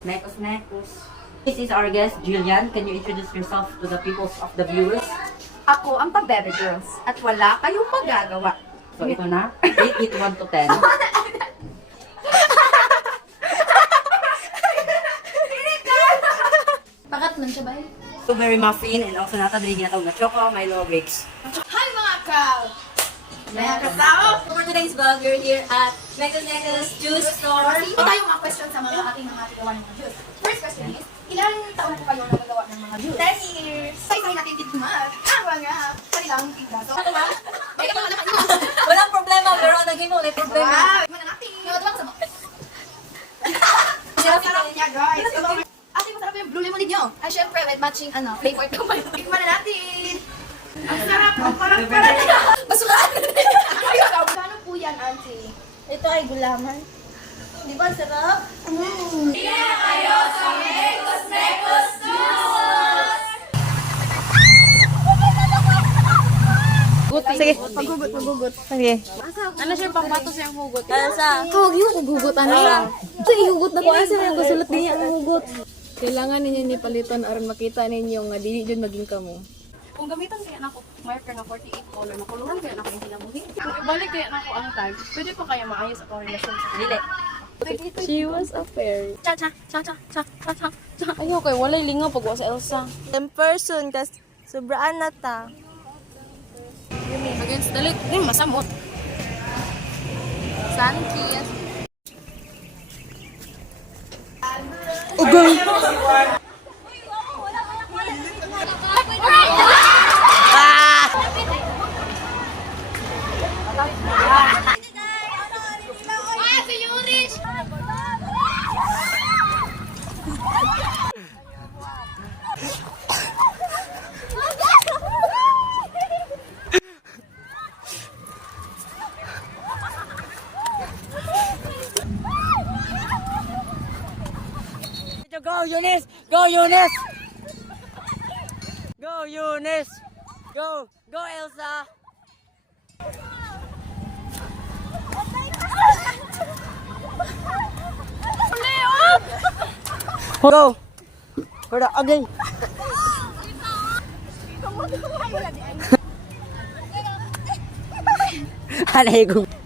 Nekos, nekos. This is our guest, Jillian. Can you introduce yourself to the people of the viewers? Ako ang pa-baby girls at wala kayong magagawa. So ito na, rate it 1 to 10. Pakat man siya ba? Strawberry muffin and also natadali ginatawag na choco Milo Bricks. Hi mga kaw! Mga kasao! For today's vlog, we're here at Nekos Juice Store. Ito tayo mga question sa mga ating mga tigawa ng mga juice. First question is, ilang taon po kayo nagagawa ng mga juice? 10 years. Sa isang natin tidmat, ang mga kanilang pigdaso. Ano ba? May ka mga Walang problema, pero naging mo, may problema. Wow! Iman na natin! Iwan lang sa mga. Ang sarap niya guys! Ate, masarap yung blue lemonade nyo. Ay, syempre, with matching, flavor ito. Tikman na natin! Ang sarap! Ang parang basukan! Paano po yan, auntie? Ito ay gulaman. Di ba sarap? Sige. Paggugot. Sige. Ano siya pang bato siyang hugot? Sa Huwag yung kugugot. Ano siya? Ito, ihugot na ko. Asa na yung sulat niya ang hugot. Kailangan ninyo ni paliton aron makita ninyo nga dili jud maging kamo. Kung gamitan kaya nako marker na 48 color, makuluran kaya nako hindi na muhi. Kung ibalik kaya nako ang tag, pwede pa kaya maayos ang correlation sa Dili. She was a fairy. cha cha cha cha cha cha cha cha. Ayaw kay walay lingaw pag wa sa Elsa. in person, kas sobraan na ta. Against the lake, masamot. Sankis. Go Eunice! Go Eunice! Go Eunice! Go! Go Elsa! Go! Hold on, again! Alay, go!